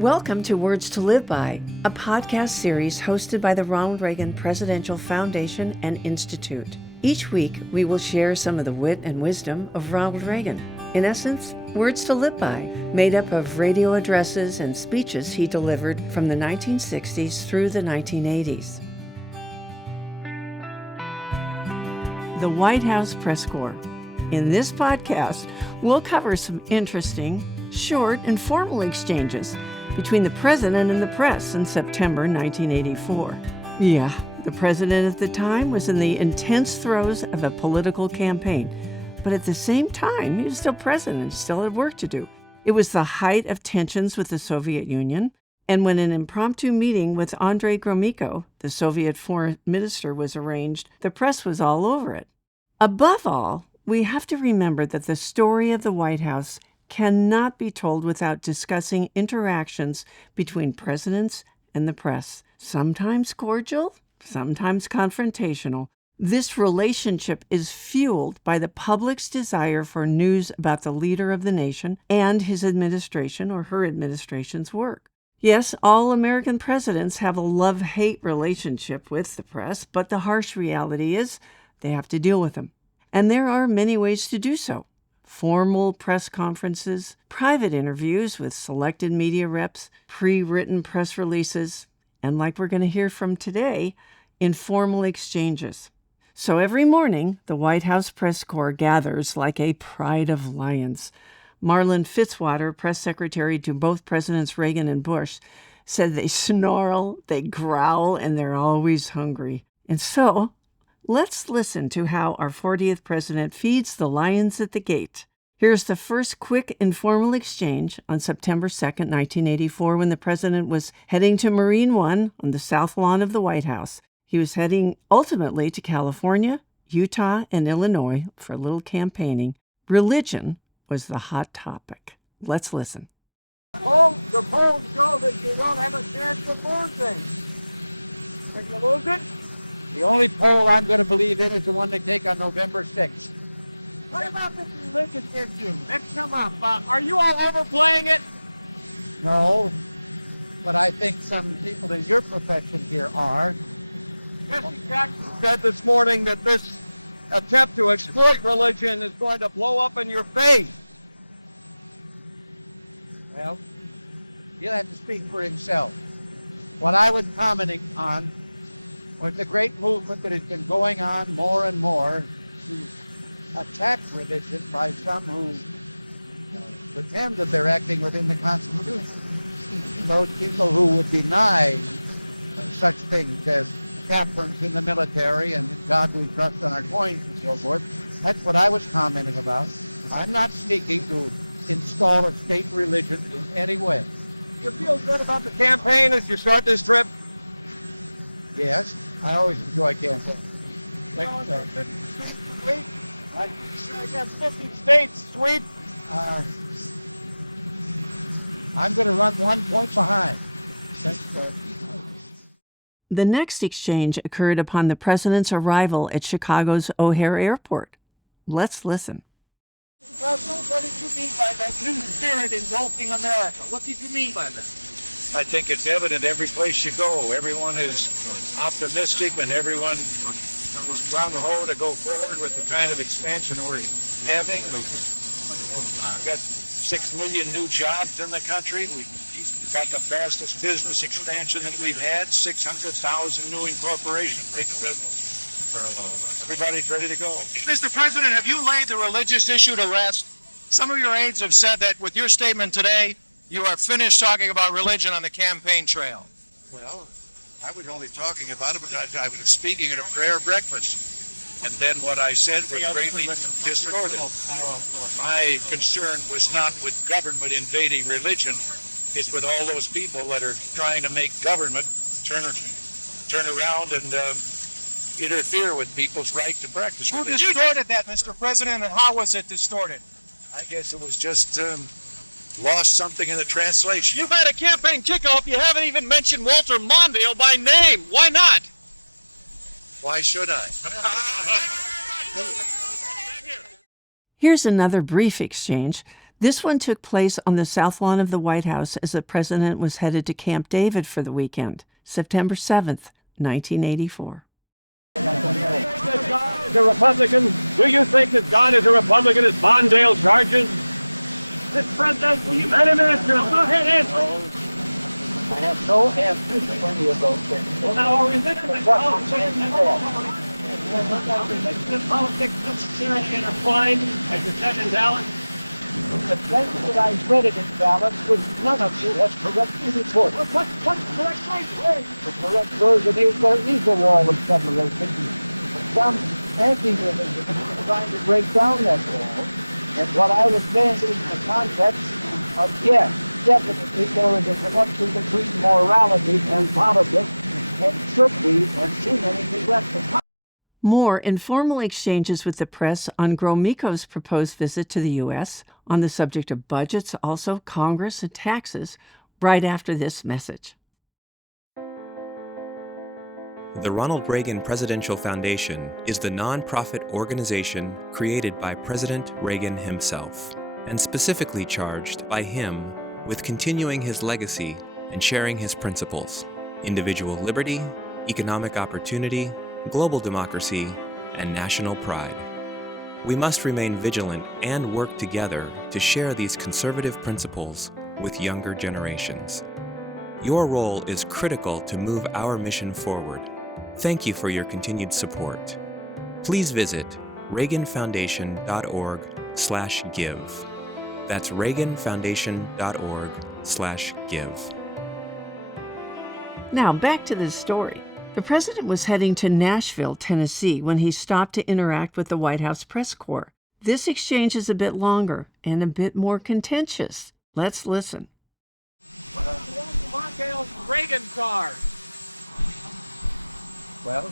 Welcome to Words to Live By, a podcast series hosted by the Ronald Reagan Presidential Foundation and Institute. Each week, we will share some of the wit and wisdom of Ronald Reagan. In essence, Words to Live By, made up of radio addresses and speeches he delivered from the 1960s through the 1980s. The White House Press Corps. In this podcast, we'll cover some interesting, short, and formal exchanges between the president and the press in September 1984. Yeah, the president at the time was in the intense throes of a political campaign, but at the same time, he was still president, still had work to do. It was the height of tensions with the Soviet Union, and when an impromptu meeting with Andre Gromyko, the Soviet foreign minister, was arranged, the press was all over it. Above all, we have to remember that the story of the White House cannot be told without discussing interactions between presidents and the press, sometimes cordial, sometimes confrontational. This relationship is fueled by the public's desire for news about the leader of the nation and his administration or her administration's work. Yes, all American presidents have a love-hate relationship with the press, but the harsh reality is they have to deal with them. And there are many ways to do so. Formal press conferences, private interviews with selected media reps, pre-written press releases, and like we're going to hear from today, informal exchanges. So every morning, the White House Press Corps gathers like a pride of lions. Marlin Fitzwater, press secretary to both Presidents Reagan and Bush, said they snarl, they growl, and they're always hungry. And so, let's listen to how our 40th president feeds the lions at the gate. Here's the first quick informal exchange on September 2nd, 1984, when the president was heading to Marine One on the south lawn of the White House. He was heading ultimately to California, Utah, and Illinois for a little campaigning. Religion was the hot topic. Let's listen. The polls show that you don't have a chance to lose things. Can you lose it? The only poll I'm going to believe in is the one they take on November 6th. What about this religion issue? Let's come up. Are you all overplaying it? No, but I think some people in your profession here are. Jesse Jackson said this morning that this attempt to exploit religion is going to blow up in your face. Well, he'll have to speak for himself. What I was commenting on was the great movement that has been going on more and more to attack religion by some who pretend that they're acting within the Constitution. Those people who would deny such things as chaplains in the military and God we trust on our coins and so forth. That's what I was commenting about. I'm not seeking to install a state religion in any way. You feel good about the campaign as you start this trip? Yes, I always enjoy campaigning. I got 50 states sweep. I'm going to run 1 point behind. The next exchange occurred upon the president's arrival at Chicago's O'Hare Airport. Let's listen. What did you mean by that new spirit engulfing America? What did you mean by that? I think it's evident every place you go. Everyone is optimistic and everyone was gung ho to go forward with the kind of expansion we're having. We've got 6 million new jobs in the country. We've got the fastest business expansion that we've had, 600,000 new incorporations. Everybody's ready to go. Mr. President, have you laid the religious issue to rest? Some of your aides have said that with your statement today, you are finished talking about religion on the campaign trail. Well, I was only talking about it because I was speaking at a prayer breakfast. And then what I said was greatly distorted. My concern was not with government invading religion. It's with all those people that are trying to make government turn around and interfere with people's right to practice Who religion. distorted that, Mr. President, and how was it distorted? I guess it was just lost something in the translation. You've had a campaign kickoff. You haven't even mentioned Walter Mondale by name. Why not? Why should I? Here's another brief exchange. This one took place on the south lawn of the White House as the president was headed to Camp David for the weekend, September 7th, 1984. That God is a Republican? Do you think that God is a Republican as Mondale charges? Mr. President, will you let him answer? Go ahead, answer. I have no answer to any of those things. Well, now, are we living in politics necessarily intertwined, as you said in Dallas? The sense that I read it in Dallas was none of you has correctly reported. What's the correct way? The correct version is there is a wall of separation. Some anti-religion are trying to break down that wall. And what I was saying is in the context of, yes, definitely there is a connection between morality and politics, and should be, and too many neglect the. More informal exchanges with the press on Gromyko's proposed visit to the U.S. on the subject of budgets, also Congress and taxes, right after this message. The Ronald Reagan Presidential Foundation is the nonprofit organization created by President Reagan himself, and specifically charged by him with continuing his legacy and sharing his principles: individual liberty, economic opportunity, global democracy, and national pride. We must remain vigilant and work together to share these conservative principles with younger generations. Your role is critical to move our mission forward. Thank you for your continued support. Please visit reaganfoundation.org/give. That's reaganfoundation.org/give. Now back to this story. The president was heading to Nashville, Tennessee, when he stopped to interact with the White House press corps. This exchange is a bit longer and a bit more contentious. Let's listen. Reagan car. Well,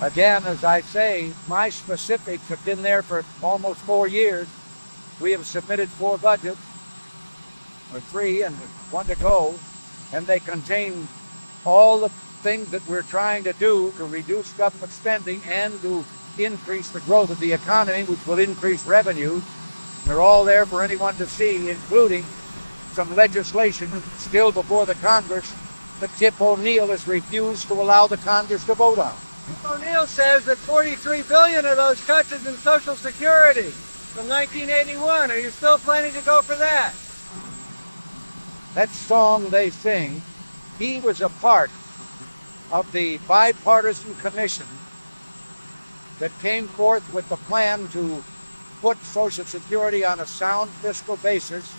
again, as I say, my specifics have been there for almost 4 years. We have submitted 4 budgets, or 3 and 1 to go, and they contain all the things that we're trying to do to reduce government spending and to increase the growth of the economy, which will increase revenue. They're all there for anyone to see, including some legislation still before the Congress that Tip O'Neill has refused to allow the Congress to vote on. O'Neill says that $43 billion of those cuts is in Social Security from 1981. Are you still planning to go for that? That song they sing, he was a part of the bipartisan commission that came forth with the plan to put Social Security on a sound fiscal basis.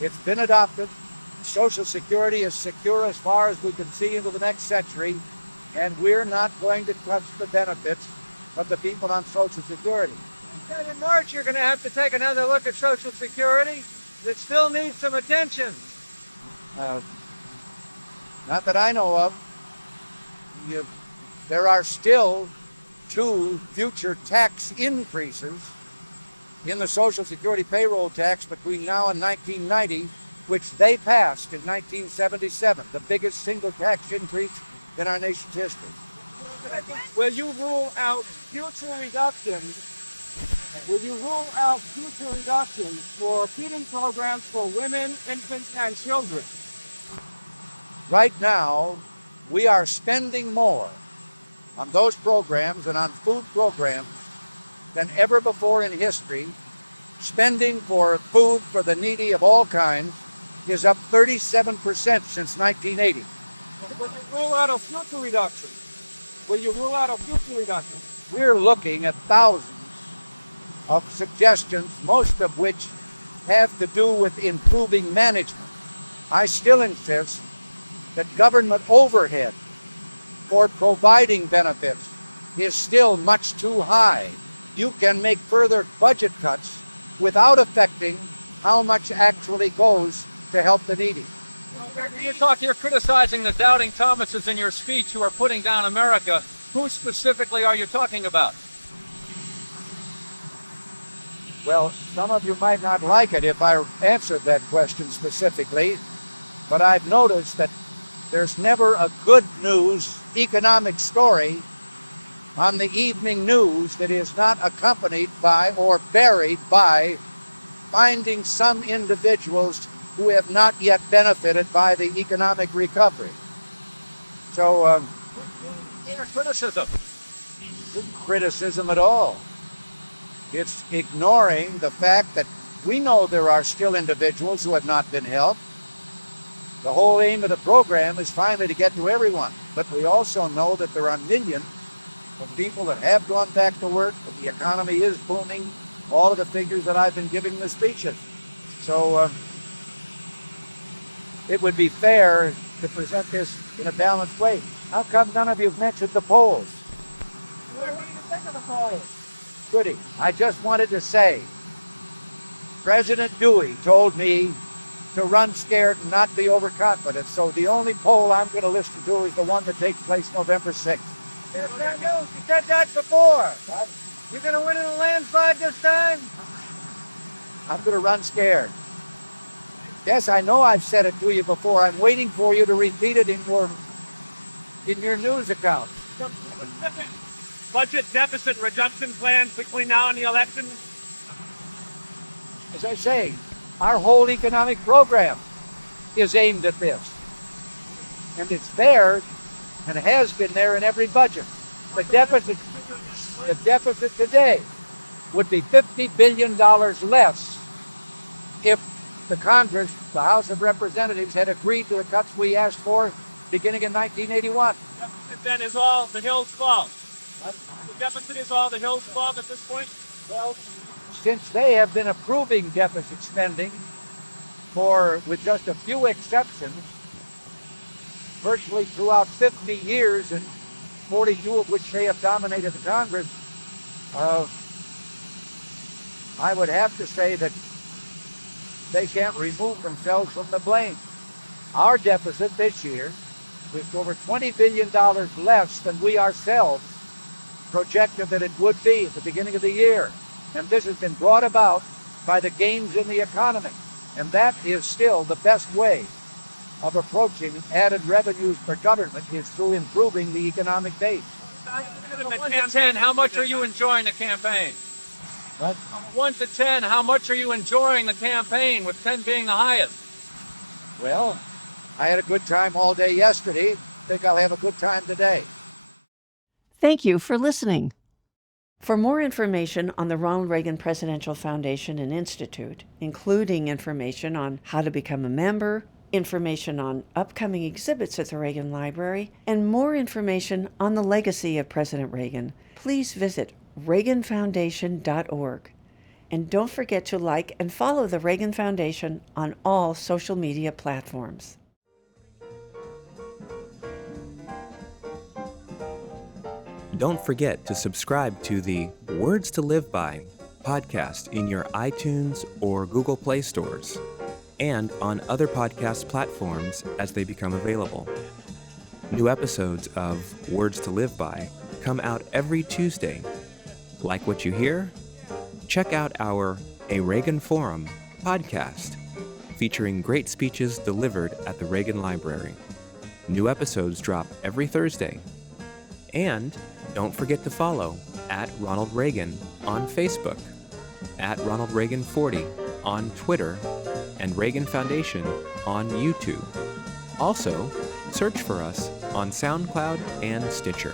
It's been adopted. Social Security is secure as far as we can see into the next century, and we're not going to touch the benefits of the people on Social Security. You said in March you're going to have to take another look at Social Security. It still needs some attention. Not that I know of. There are still 2 future tax increases in the Social Security payroll tax between now and 1990, which they passed in 1977, the biggest single tax increase in our nation's history. Will you rule out future reductions? Will you rule out future reductions for feeding programs for women, infants, and children? Right now, we are spending more on those programs and on food programs than ever before in history. Spending for food for the needy of all kinds is up 37% since 1980. Will you rule out a future reduction? Will you rule out a future reduction? We're looking at thousands of suggestions, most of which have to do with improving management. I still insist that government overhead for providing benefits is still much too high. You can make further budget cuts without affecting how much actually goes to help the needy. You're criticizing the doubting Thomases in your speech who are putting down America. Who specifically are you talking about? Well, some of you might not like it if I answered that question specifically, but I've noticed that there's never a good news economic story on the evening news that is not accompanied by or buried by finding some individuals who have not yet benefited by the economic recovery. So, Criticism. criticism at all. It's ignoring the fact that we know there are still individuals who have not been helped. The whole aim of the program is finally to get to everyone. But we also know that there are millions of people that have gone back to work, that the economy is booming, all of the figures that I've been giving in the speeches. So it would be fair to present this in a balanced way. How come none of you have mentioned the polls? What do you think of the polls? Goody. I just wanted to say, President Dewey told me to run scared and not be overconfident. So the only poll I'm going to listen to is the one that takes place November 6th. There's that news. You said that before. You're going to win in a landslide this time? I'm going to run scared. Yes, I know I've said it to you before. I'm waiting for you to repeat it in your news account. Budget deficit reduction plans between now and the election? As I say, our whole economic program is aimed at this. And it's there and has been there in every budget. The deficit today would be $50 billion less if the Congress, the House of Representatives, had agreed to the cuts we asked for beginning in 1981. Then is all the Hill's fault. The deficit is all the Hill's fault at this point? Well, since they have been approving deficit spending with just a few exceptions, virtually throughout 50 years, and 42 of which they have dominated the Congress, I would have to say that they can't remove themselves from the blame. Our deficit this year is over $20 billion less than we ourselves projected that it would be at the beginning of the year. And this has been brought about by the gains in the economy. And that is still the best way of approaching added revenues for government, is through improving the economic base. 1 to 10, how much are you enjoying the campaign? What? 1 to 10, how much are you enjoying the campaign, with 10 being the highest? Well, I had a good time all day yesterday. Think I'll have a good time today. Thank you for listening. For more information on the Ronald Reagan Presidential Foundation and Institute, including information on how to become a member, information on upcoming exhibits at the Reagan Library, and more information on the legacy of President Reagan, please visit reaganfoundation.org. And don't forget to like and follow the Reagan Foundation on all social media platforms. Don't forget to subscribe to the Words to Live By podcast in your iTunes or Google Play stores, and on other podcast platforms as they become available. New episodes of Words to Live By come out every Tuesday. Like what you hear? Check out our A Reagan Forum podcast, featuring great speeches delivered at the Reagan Library. New episodes drop every Thursday. And don't forget to follow @Ronald Reagan on Facebook, @Ronald Reagan 40 on Twitter, and Reagan Foundation on YouTube. Also, search for us on SoundCloud and Stitcher.